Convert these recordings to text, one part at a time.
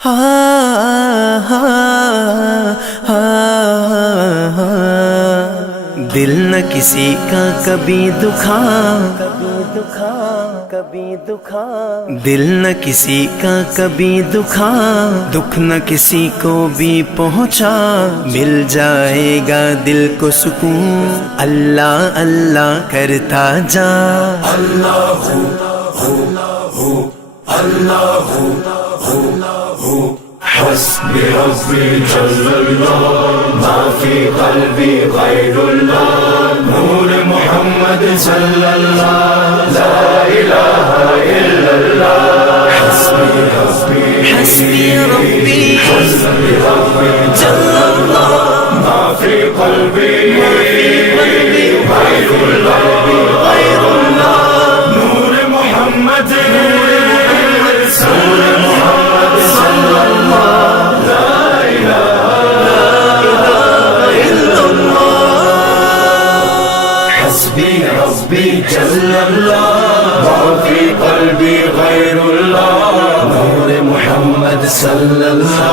دل نہ کسی کا کبھی دکھا، دل نہ کسی کا کبھی دکھا، دکھ نہ کسی کو بھی پہنچا، مل جائے گا دل کو سکون، اللہ اللہ کرتا جا۔ اللہ حسبي ربي جل الله ما في قلبي غير الله نور محمد صلى الله لا إله إلا الله حسبي ربي حسبي ربي حسبي ربي جل اللہ ما في قلبي غير الله نور محمد صلى ربي جل الله ما في قلبي غير الله نور محمد صلى الله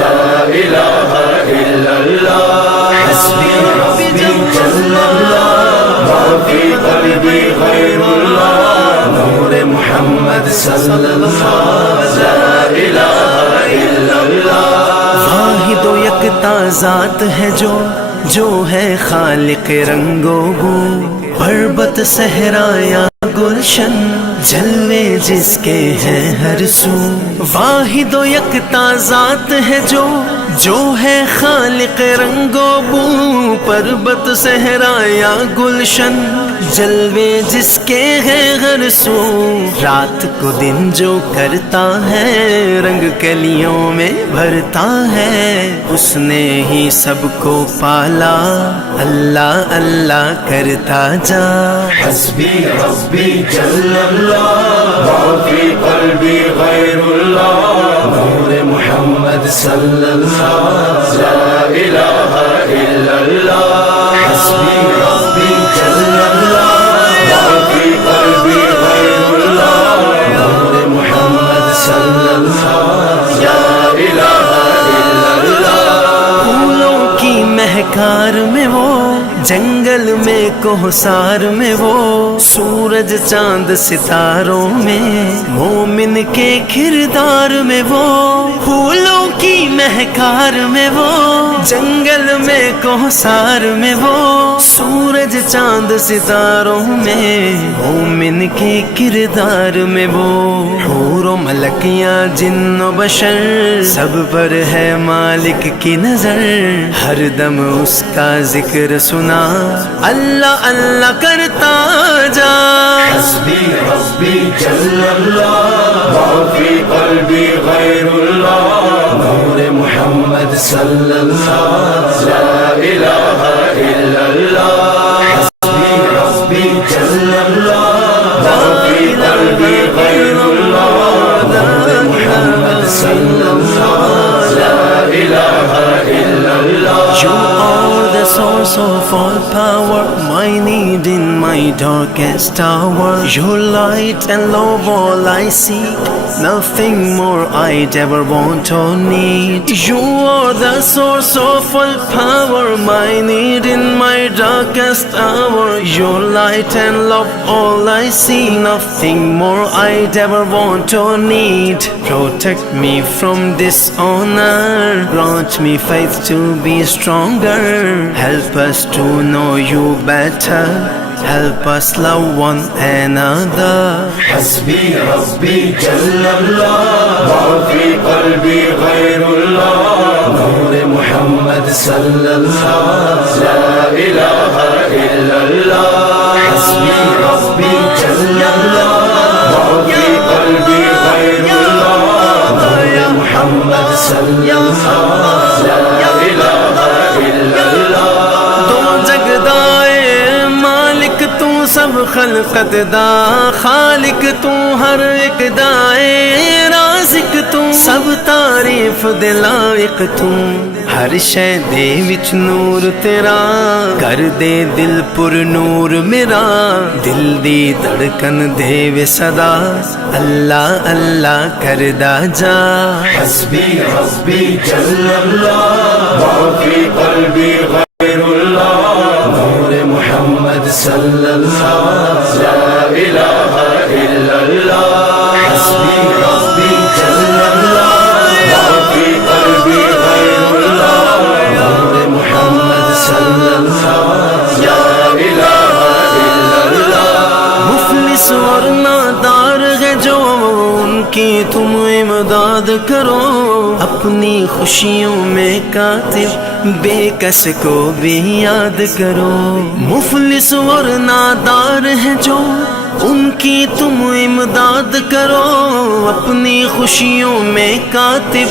لا إله إلا الله حسبي ربي جل الله ما في قلبي غير الله نور محمد صلى الله لا إله إلا الله واحد و یکتا ذات ہے جو ہے خالق رنگ و بو، پربت صحرا یا گلشن جلوے جس کے ہیں ہر سو، واحد و یکتا ذات ہے جو ہے خالق رنگ و بو، پربت صحرا یا گلشن جلوے جس کے ہیں ہر سو، رات کو دن جو کرتا ہے رنگ کلیوں میں بھرتا ہے، اس نے ہی سب کو پالا، اللہ اللہ کرتا جا۔ حسبي ربي جل الله ما في قلبي غير الله نور محمد صلى الله لا إله إلا الله حسبي ربي جل الله ما في قلبي غير الله نور محمد صلى الله لا إله إلا الله پھولوں کی مہکار میں وہ، جنگل میں کوہسار میں وہ، سورج چاند ستاروں میں، مومن کے کردار میں وہ، پھولوں کی مہکار میں وہ، جنگل میں کوہسار میں وہ، سورج چاند ستاروں میں، مومن کے کردار میں وہ، حور و ملکیاں جن و بشر سب پر ہے مالک کی نظر، ہر دم اس کا ذکر سنا، اللہ اللہ کرتا جا۔ حسبي ربي جل الله ما في قلبي غير الله نور محمد صلى الله لا إله إلا الله حسبي ربي جل الله ما في قلبي غير الله نور محمد صلى الله لا إله إلا الله You are the source of all power, my need in my darkest hour. Your light and love all I seek, nothing more I'd ever want or need. You are the source of all power, my need in my darkest hour. Your light and love all I see, nothing more I'd ever want or need. Protect me from dishonor, grant me faith to be stronger, help us to know you better, help us love one another. حسبي ربي جل الله ما في قلبي غير الله نور محمد صلى الله لا إله إلا الله حسبي ربي جل الله ما في قلبي غير الله نور محمد صلى الله لا إله إلا الله تو جگدائے مالک تو سب خلقت دا، خالق تو ہر ایک دائے، رازق تو سب تار ਤਾਰੀਫ ਦੇ ਲਾਇਕ ਤੂੰ ਹਰ ਸ਼ੈ ਦੇ ਵਿੱਚ ਨੂਰ ਤੇਰਾ ਕਰ ਦੇ ਦਿਲ ਪੁਰ ਨੂਰ ਮੇਰਾ ਦਿਲ ਦੀ ਧੜਕਨ ਦੇਵੇ ਸਦਾ ਅੱਲਾ ਅੱਲਾ ਕਰਦਾ ਜਾ حسبي ربي جل الله وفي قلبي غير الله نور محمد صلى الله لا إله إلا الله حسبي ربي جل الله وفي قلبي غير الله نور محمد صلى الله لا إله إلا الله مفلس اور نادار ہے جو ان کی تم امداد کرو اپنی خوشیوں میں کاتب بے کس کو بھی یاد کرو مفلس اور نادار ہے جو ان کی تم امداد کرو اپنی خوشیوں میں کاتب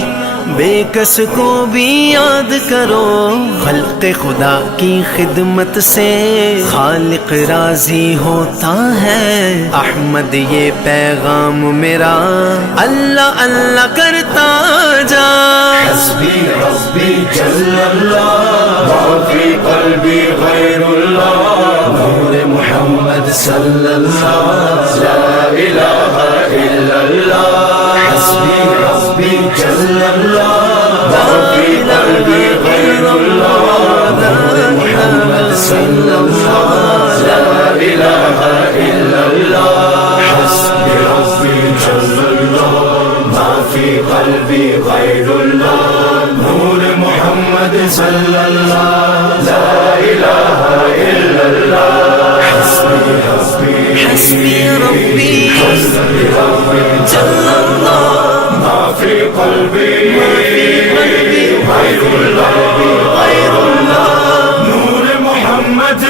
بے کس کو بھی یاد کرو خلق خدا کی خدمت سے خالق راضی ہوتا ہے احمد یہ پیغام میرا اللہ اللہ کرتا جا حسبي ربي جل الله وفي قلبي غير الله نور محمد صلى الله لا إله إلا الله حسبي ربي جل الله وفي قلبي غير الله نور محمد صلى الله لا إله إلا الله حسبي ربي جل الله ما في قلبي غير الله نور محمد صلى الله لا إله إلا الله حسبي ربي حسبي ربي حسبي ربي جل الله ما في قلبي غير الله نور محمد